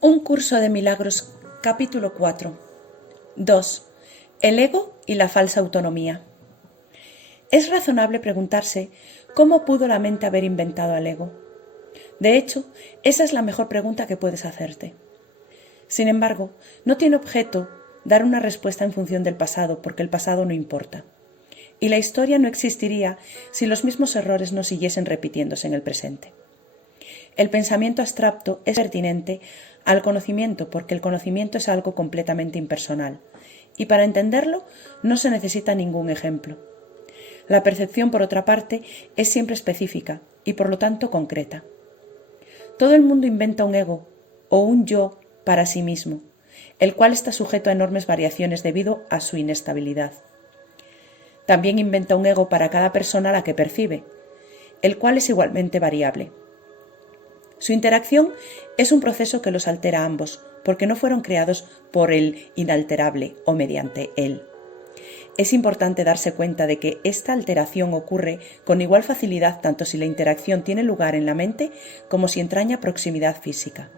Un curso de milagros, capítulo 4. 2. El ego y la falsa autonomía. Es razonable preguntarse cómo pudo la mente haber inventado al ego. De hecho, esa es la mejor pregunta que puedes hacerte. Sin embargo, no tiene objeto dar una respuesta en función del pasado, porque el pasado no importa. Y la historia no existiría si los mismos errores no siguiesen repitiéndose en el presente. El pensamiento abstracto es pertinente al conocimiento porque el conocimiento es algo completamente impersonal y para entenderlo no se necesita ningún ejemplo. La percepción, por otra parte, es siempre específica y por lo tanto concreta. Todo el mundo inventa un ego o un yo para sí mismo, el cual está sujeto a enormes variaciones debido a su inestabilidad. También inventa un ego para cada persona a la que percibe, el cual es igualmente variable. Su interacción es un proceso que los altera a ambos, porque no fueron creados por el inalterable o mediante él. Es importante darse cuenta de que esta alteración ocurre con igual facilidad tanto si la interacción tiene lugar en la mente como si entraña proximidad física.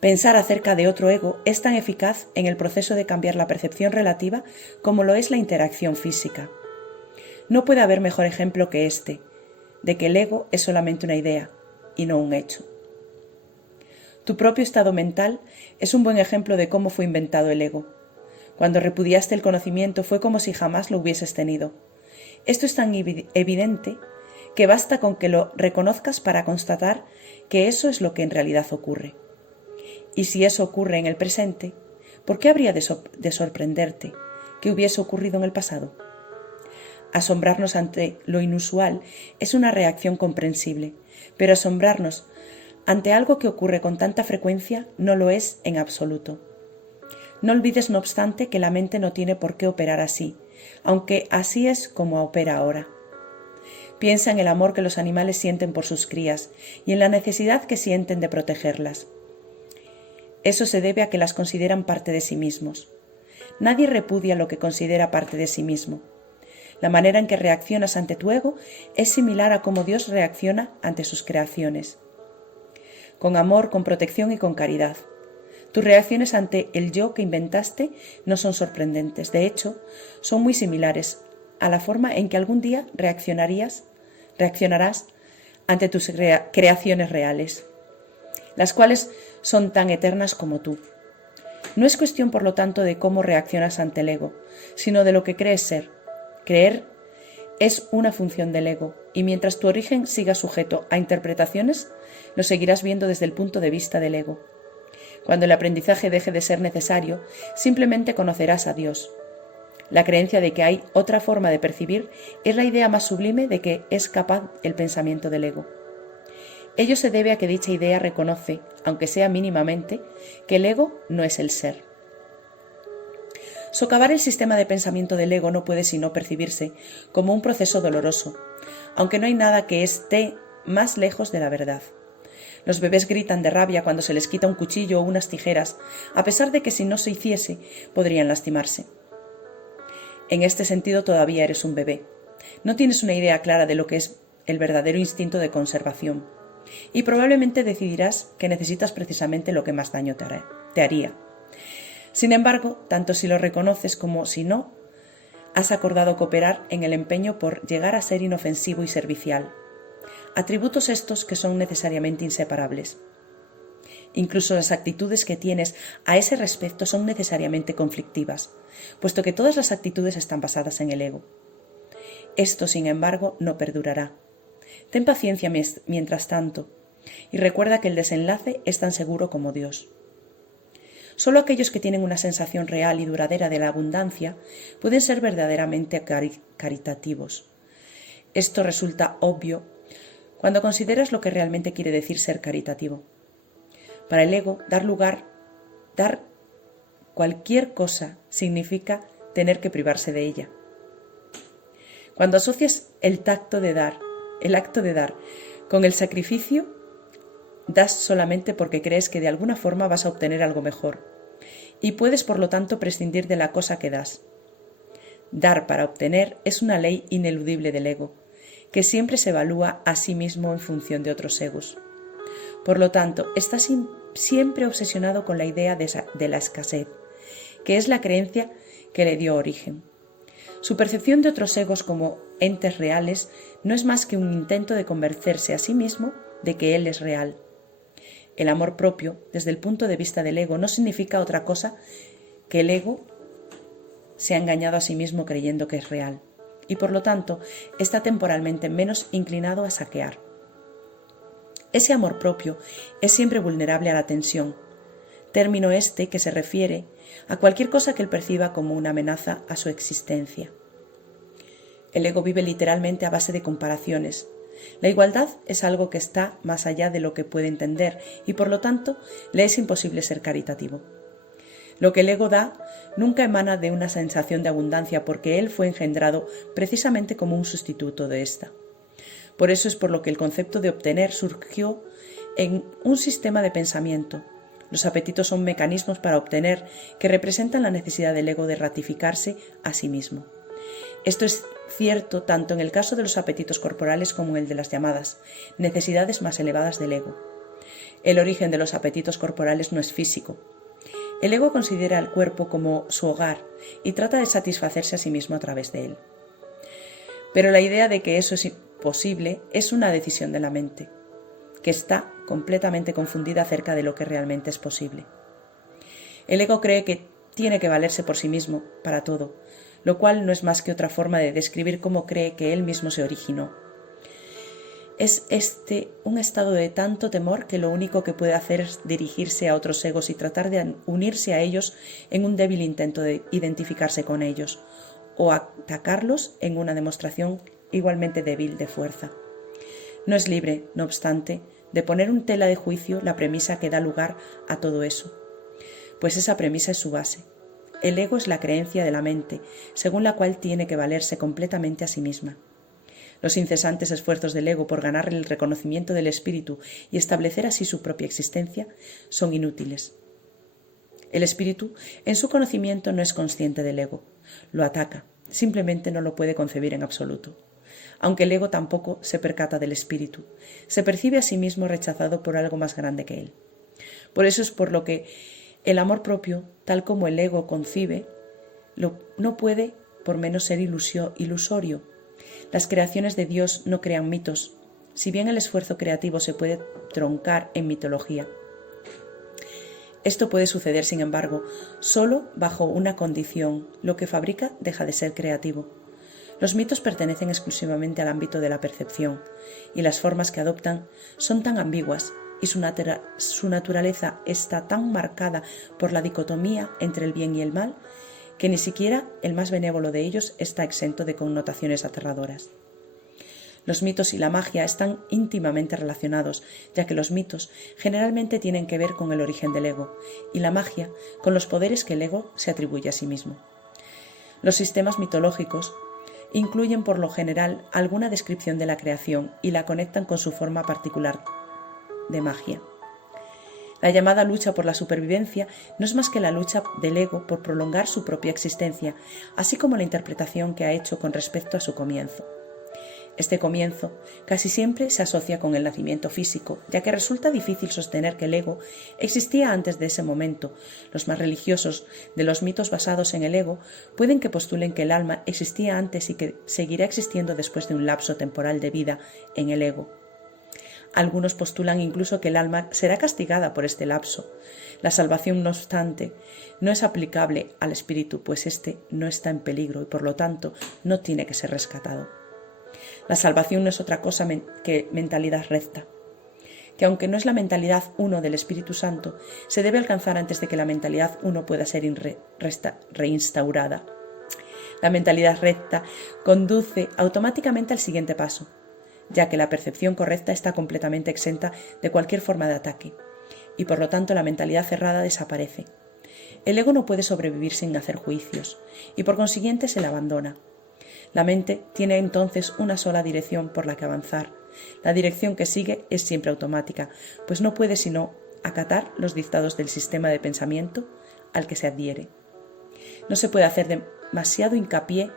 Pensar acerca de otro ego es tan eficaz en el proceso de cambiar la percepción relativa como lo es la interacción física. No puede haber mejor ejemplo que este, de que el ego es solamente una idea y no un hecho. Tu propio estado mental es un buen ejemplo de cómo fue inventado el ego. Cuando repudiaste el conocimiento fue como si jamás lo hubieses tenido. Esto es tan evidente que basta con que lo reconozcas para constatar que eso es lo que en realidad ocurre. Y si eso ocurre en el presente, ¿por qué habría de sorprenderte que hubiese ocurrido en el pasado? Asombrarnos ante lo inusual es una reacción comprensible, pero asombrarnos ante algo que ocurre con tanta frecuencia no lo es en absoluto. No olvides, no obstante, que la mente no tiene por qué operar así, aunque así es como opera ahora. Piensa en el amor que los animales sienten por sus crías y en la necesidad que sienten de protegerlas. Eso se debe a que las consideran parte de sí mismos. Nadie repudia lo que considera parte de sí mismo. La manera en que reaccionas ante tu ego es similar a cómo Dios reacciona ante sus creaciones. Con amor, con protección y con caridad. Tus reacciones ante el yo que inventaste no son sorprendentes. De hecho, son muy similares a la forma en que algún día reaccionarás ante tus creaciones reales, las cuales son tan eternas como tú. No es cuestión, por lo tanto, de cómo reaccionas ante el ego, sino de lo que crees ser. Creer es una función del ego, y mientras tu origen siga sujeto a interpretaciones, lo seguirás viendo desde el punto de vista del ego. Cuando el aprendizaje deje de ser necesario, simplemente conocerás a Dios. La creencia de que hay otra forma de percibir es la idea más sublime de que es capaz el pensamiento del ego. Ello se debe a que dicha idea reconoce, aunque sea mínimamente, que el ego no es el ser. Socavar el sistema de pensamiento del ego no puede sino percibirse como un proceso doloroso, aunque no hay nada que esté más lejos de la verdad. Los bebés gritan de rabia cuando se les quita un cuchillo o unas tijeras, a pesar de que si no se hiciese, podrían lastimarse. En este sentido todavía eres un bebé. No tienes una idea clara de lo que es el verdadero instinto de conservación, y probablemente decidirás que necesitas precisamente lo que más daño te haría. Sin embargo, tanto si lo reconoces como si no, has acordado cooperar en el empeño por llegar a ser inofensivo y servicial. Atributos estos que son necesariamente inseparables. Incluso las actitudes que tienes a ese respecto son necesariamente conflictivas, puesto que todas las actitudes están basadas en el ego. Esto, sin embargo, no perdurará. Ten paciencia mientras tanto, y recuerda que el desenlace es tan seguro como Dios. Solo aquellos que tienen una sensación real y duradera de la abundancia pueden ser verdaderamente caritativos. Esto resulta obvio cuando consideras lo que realmente quiere decir ser caritativo. Para el ego, dar cualquier cosa significa tener que privarse de ella. Cuando asocias el acto de dar, con el sacrificio, das solamente porque crees que de alguna forma vas a obtener algo mejor, y puedes por lo tanto prescindir de la cosa que das. Dar para obtener es una ley ineludible del ego, que siempre se evalúa a sí mismo en función de otros egos. Por lo tanto, estás siempre obsesionado con la idea de la escasez, que es la creencia que le dio origen. Su percepción de otros egos como entes reales no es más que un intento de convencerse a sí mismo de que él es real. El amor propio, desde el punto de vista del ego, no significa otra cosa que el ego se ha engañado a sí mismo creyendo que es real, y por lo tanto está temporalmente menos inclinado a saquear. Ese amor propio es siempre vulnerable a la tensión, término este que se refiere a cualquier cosa que él perciba como una amenaza a su existencia. El ego vive literalmente a base de comparaciones. La igualdad es algo que está más allá de lo que puede entender y por lo tanto le es imposible ser caritativo. Lo que el ego da nunca emana de una sensación de abundancia porque él fue engendrado precisamente como un sustituto de esta. Por eso es por lo que el concepto de obtener surgió en un sistema de pensamiento. Los apetitos son mecanismos para obtener que representan la necesidad del ego de ratificarse a sí mismo. Esto es cierto tanto en el caso de los apetitos corporales como en el de las llamadas necesidades más elevadas del ego. El origen de los apetitos corporales no es físico. El ego considera al cuerpo como su hogar y trata de satisfacerse a sí mismo a través de él. Pero la idea de que eso es posible es una decisión de la mente, que está completamente confundida acerca de lo que realmente es posible. El ego cree que tiene que valerse por sí mismo para todo, lo cual no es más que otra forma de describir cómo cree que él mismo se originó. Es un estado de tanto temor que lo único que puede hacer es dirigirse a otros egos y tratar de unirse a ellos en un débil intento de identificarse con ellos, o atacarlos en una demostración igualmente débil de fuerza. No es libre, no obstante, de poner en tela de juicio la premisa que da lugar a todo eso, pues esa premisa es su base. El ego es la creencia de la mente, según la cual tiene que valerse completamente a sí misma. Los incesantes esfuerzos del ego por ganar el reconocimiento del espíritu y establecer así su propia existencia son inútiles. El espíritu, en su conocimiento, no es consciente del ego, lo ataca, simplemente no lo puede concebir en absoluto. Aunque el ego tampoco se percata del espíritu, se percibe a sí mismo rechazado por algo más grande que él. Por eso es por lo que el amor propio, tal como el ego concibe, no puede por menos ser ilusorio. Las creaciones de Dios no crean mitos, si bien el esfuerzo creativo se puede troncar en mitología. Esto puede suceder, sin embargo, solo bajo una condición: lo que fabrica deja de ser creativo. Los mitos pertenecen exclusivamente al ámbito de la percepción, y las formas que adoptan son tan ambiguas y su naturaleza está tan marcada por la dicotomía entre el bien y el mal, que ni siquiera el más benévolo de ellos está exento de connotaciones aterradoras. Los mitos y la magia están íntimamente relacionados, ya que los mitos generalmente tienen que ver con el origen del ego, y la magia con los poderes que el ego se atribuye a sí mismo. Los sistemas mitológicos incluyen por lo general alguna descripción de la creación y la conectan con su forma particular de magia. La llamada lucha por la supervivencia no es más que la lucha del ego por prolongar su propia existencia, así como la interpretación que ha hecho con respecto a su comienzo. Este comienzo casi siempre se asocia con el nacimiento físico, ya que resulta difícil sostener que el ego existía antes de ese momento. Los más religiosos de los mitos basados en el ego pueden que postulen que el alma existía antes y que seguirá existiendo después de un lapso temporal de vida en el ego. Algunos postulan incluso que el alma será castigada por este lapso. La salvación, no obstante, no es aplicable al espíritu, pues éste no está en peligro y por lo tanto no tiene que ser rescatado. La salvación no es otra cosa que mentalidad recta, que aunque no es la mentalidad uno del Espíritu Santo, se debe alcanzar antes de que la mentalidad uno pueda ser reinstaurada. La mentalidad recta conduce automáticamente al siguiente paso, ya que la percepción correcta está completamente exenta de cualquier forma de ataque, y por lo tanto la mentalidad cerrada desaparece. El ego no puede sobrevivir sin hacer juicios, y por consiguiente se le abandona. La mente tiene entonces una sola dirección por la que avanzar. La dirección que sigue es siempre automática, pues no puede sino acatar los dictados del sistema de pensamiento al que se adhiere. No se puede hacer demasiado hincapié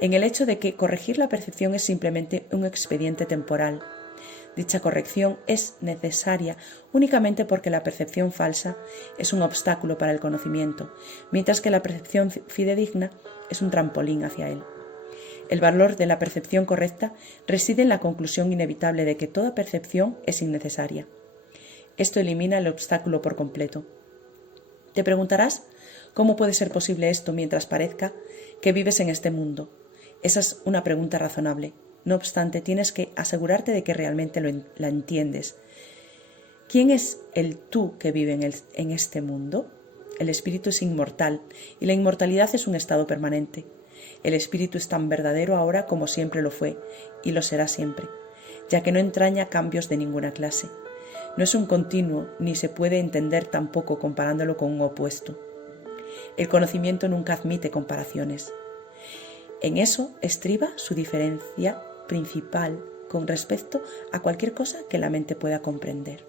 en el hecho de que corregir la percepción es simplemente un expediente temporal. Dicha corrección es necesaria únicamente porque la percepción falsa es un obstáculo para el conocimiento, mientras que la percepción fidedigna es un trampolín hacia él. El valor de la percepción correcta reside en la conclusión inevitable de que toda percepción es innecesaria. Esto elimina el obstáculo por completo. Te preguntarás cómo puede ser posible esto mientras parezca que vives en este mundo. Esa es una pregunta razonable. No obstante, tienes que asegurarte de que realmente la entiendes. ¿Quién es el tú que vive en este mundo? El espíritu es inmortal y la inmortalidad es un estado permanente. El espíritu es tan verdadero ahora como siempre lo fue y lo será siempre, ya que no entraña cambios de ninguna clase. No es un continuo ni se puede entender tampoco comparándolo con un opuesto. El conocimiento nunca admite comparaciones. En eso estriba su diferencia principal con respecto a cualquier cosa que la mente pueda comprender.